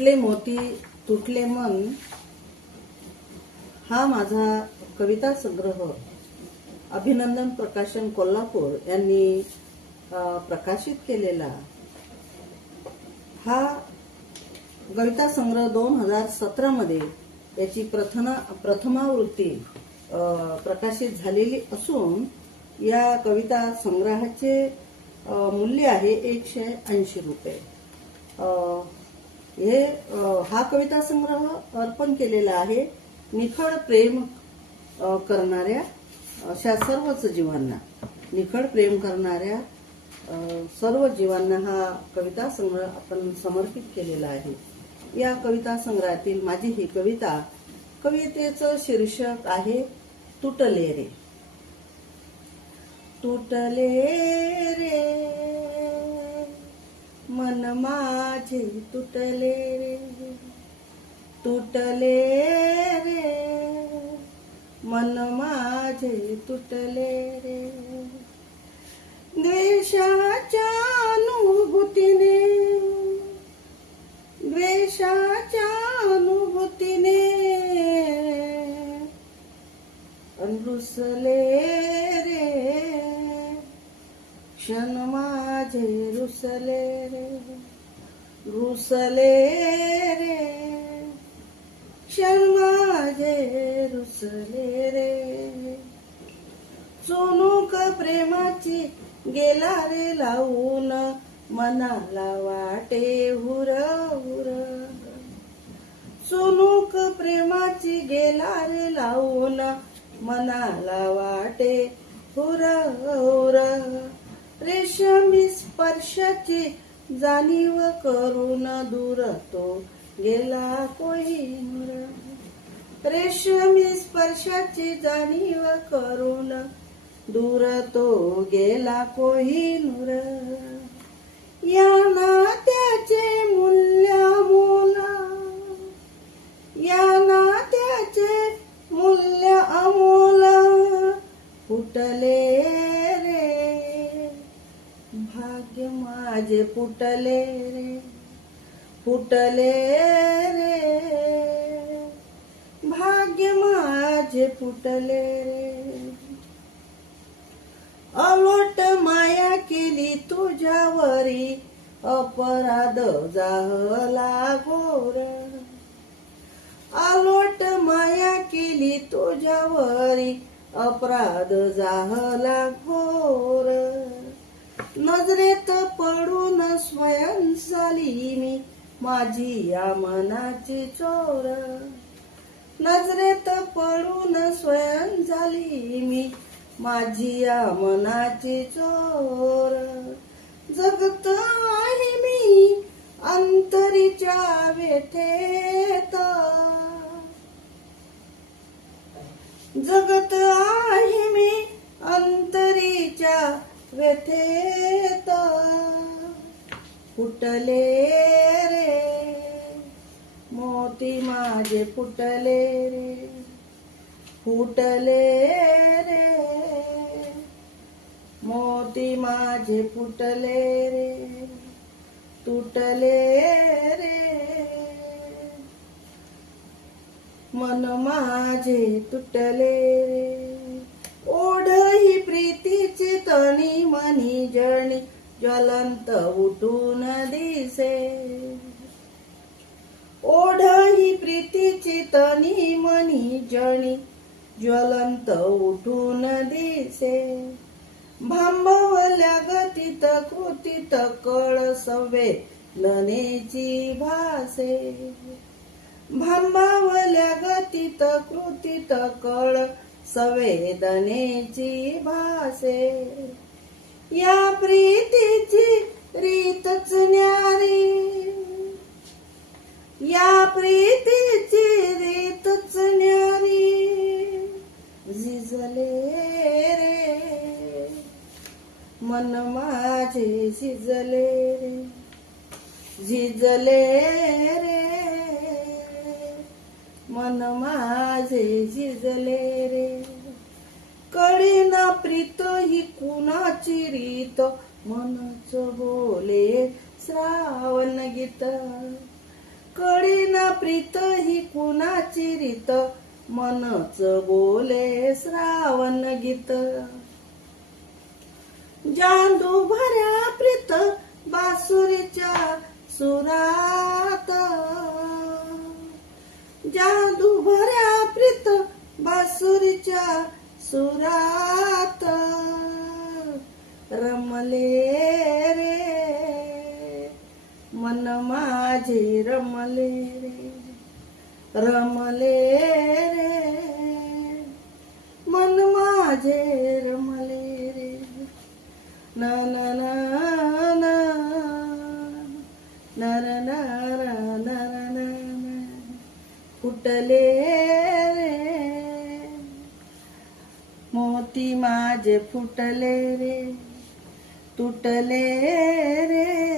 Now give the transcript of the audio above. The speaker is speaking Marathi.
तुटले मोती तुटले मन हा माझा कविता संग्रह. अभिनंदन प्रकाशन कोल्हापूर यांनी प्रकाशित केलेला. हा कविता संग्रह दोन हजार सतरामध्ये याची प्रथना प्रथमावृत्ती प्रकाशित झालेली असून या कविता संग्रहाचे मूल्य आहे एकशे ऐंशी रुपये. हे हा कविता संग्रह अर्पण केलेला आहे निखळ प्रेम करणाऱ्या अशा सर्वच जीवांना. निखळ प्रेम करणाऱ्या सर्व जीवांना हा कविता संग्रह आपण समर्पित केलेला आहे. या कविता संग्रहातील माझी ही कविता कवितेचं शीर्षक आहे तुटले रे. तुटले रे. मन माझे तुटले रे. तुटले रे. मन माझे तुटले रे. द्वेषाच्या अनुभूतीने द्वेषाच्या अनुभूतीने रुसले रे. क्षण माझे रुसले रे रुसले रे शर्माजे रुसले रे सोनूक प्रेमाची गेला रे लावून मनाला वाटे हुर हुर सोनूक प्रेमाची गेला रे लावून मनाला वाटे हुर हुर रेशमी स्पर्शाची जाणीव करून दूर तो गेला कोहिनूर रेशमी स्पर्शाची जाणीव करून दूर तो गेला कोहिनूर या नात्याचे मूल्य मोला या नात्याचे मूल्य अमोल फुटले रे भाग्य माझे फुटले रे फुटले रे. भाग्य माझे फुटले रे. अलोट माया केली तुझ्यावरी अपराध जाहला घोर. अलोट माया केली तुझ्यावरी अपराध जाहला घोर. नजरेत पडून स्वयं झाली मी माझी या मनाची चोर. नजरेत पडून स्वयं झाली मी माझी या मनाची चोर. जगत आहे मी अंतरीच्या वेठेत. जगत आहे मी अंतरीच्या व्यथेता फुटले रे. मोती माझे फुटले रे. फुटले रे. मोती माझे फुटले रे. तुटले रे. मन माझे तुटले रे. ओढ प्रीतीची तणी मनी जणी ज्वलंत उठून दिसे. ओढ ही प्रीतीची तनी मनी जणी ज्वलंत उठून दिसे. भांबवल्या गतीत कृतीत कळ सवे लनेची भासे. भांबावल्या गतीत कृतीत कळ संवेदनेची भासे या प्रीतीची रीतच न्यारी. या प्रीतीची रीतच न्यारी. झिजले रे मन माझे झिजले रे. झिजले रे मन माझे झिजले रे. कळेना प्रीत ही कुणाची रीत? मनच बोले श्रावण गीत. कळेना प्रीत ही कुणाची रीत? मनच बोले श्रावण गीत. जांदू भऱ्या प्रीत बासुरीच्या सुरात. जादू भऱ्या प्रीत बासुरीच्या सुरात रमले रे मन माझे रमले रे रमले रे मन माझे रमले रे न न न न नर नर नर न फुटले रे. मोती माझे फुटले रे तुटले रे.